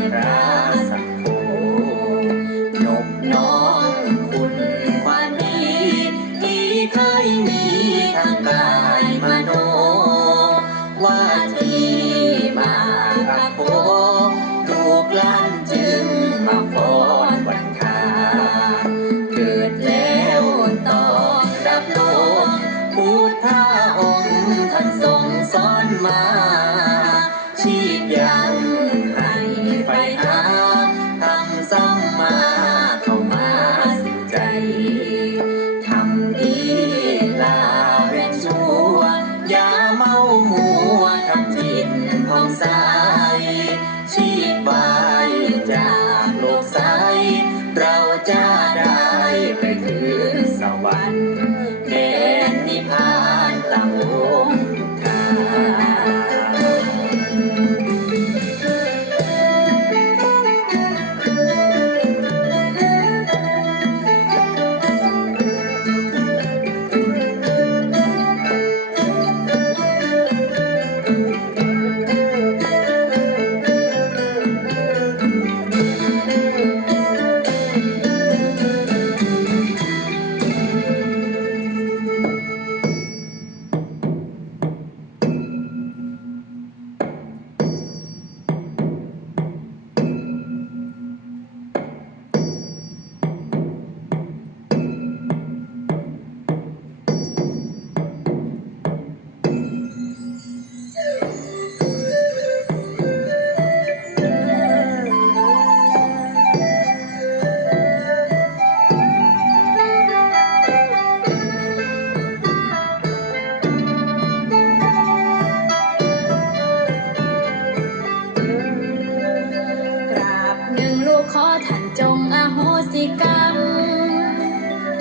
and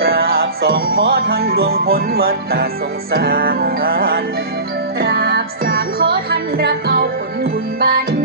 กราบสองขอท่านดวงผลวัดตาสงสาร กราบสามขอท่านรับเอาผลบุญบาน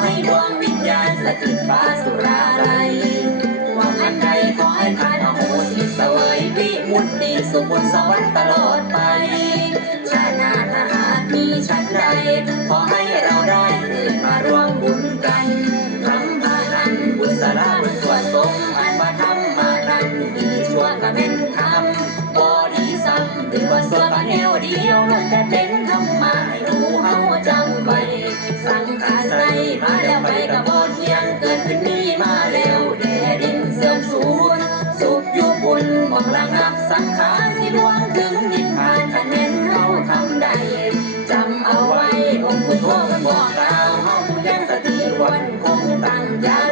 ให้ดวงวิญญาณสถิตฟ้าสุราไรวังอันใดขอให้ทานอโหสิเสวยวิมุตติสุขุนสวรรค์ตลอดไปชาติหน้าถ้าหากมีชั้นใดขอ bangga